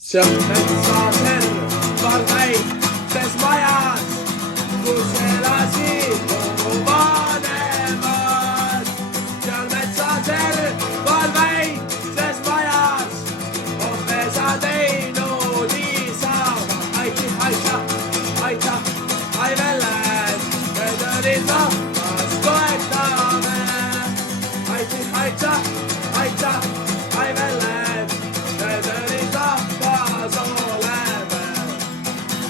seal metsas Hervar väikses majas, kus elasid mu vanemad. seal metsas Hervar väikses majas on pesa teinud niisama. Aita, ai väled, me tõrid rahvast toetame. Aita, ai väled, me tõrid rahvas oleme.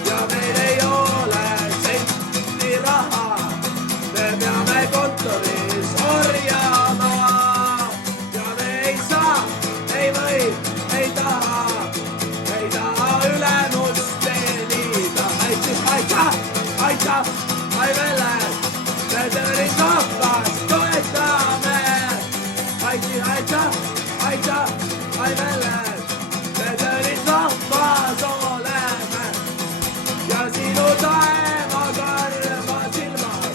ja meil ei ole senti raha, me peame kontoris orjama. ja me ei saa, ei või, ei taha ülemust teenida. Aita, ai väled, me tõrid rahvast toetame. Aita, ai väled, me tõrid rahvas oleme. ja sinu taevakarva silmad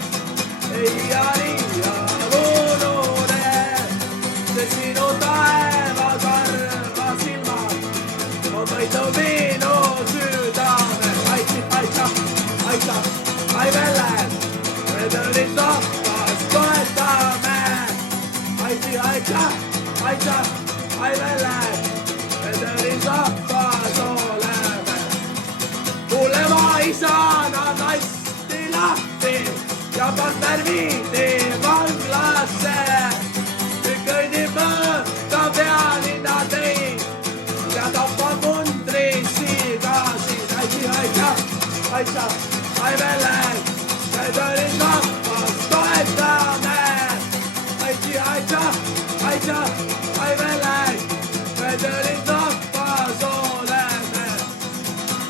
ei aria unune, sest sinu taevakarva silmad on võitnud minu südame. Aita, ai väled, me tõrid rahvast toetame. Aita, ai väled, me tõrid rahvas oleme. mulle vaisana lasti lahti ja partner viidi vanglasse. nüüd kõnnib mööda pealinna teid ja tapab mundris sigasid. Aita, ai väled, me tõrid rahvast toetame. Aita, ai väled, me tõrid rahvas oleme.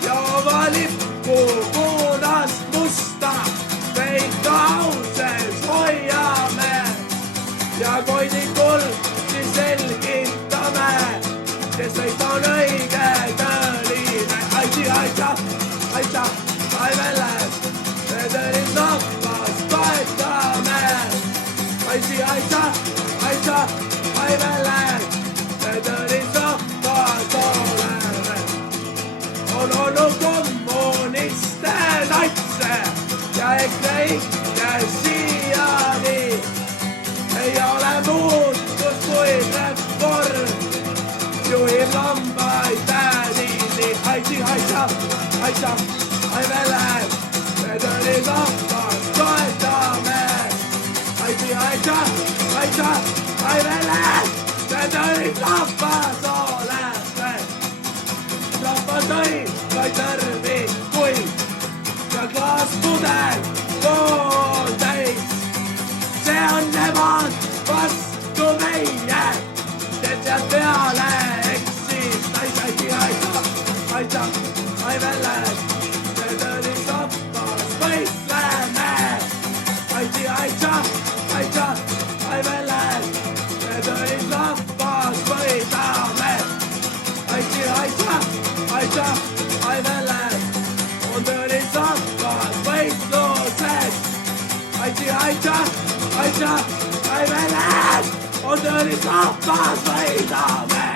ja oma lippu punast musta me ikka auses hoiame. ja koidikul siis selgitame, kes meist on õige tõeline. Aita, ai väled, me tõrid rahvast toetame. Aita, ai väled, me tõrid rahvas oleme. on olnud kommuniste, natse ja EKRE siiani. ei ole muutust kui reform juhib lambaid tädini. Aita, ai väled, me tõrid rahvast toetame. Aita, ai väled, me tõrid rahvas oleme. rahvas tõid vaid tõrvi, kuid ja klaaspudel pooltäis. see on nemad vastu meie, kes sealt peale eksis. Aita, ai väled, me tõrid rahvas võistleme. Aita, ai väled, me tõrid rahvas võidame. Aita, ai väled, on tõrid rahvas võitluses. Aita, ai väled, on tõrid rahvas võidame.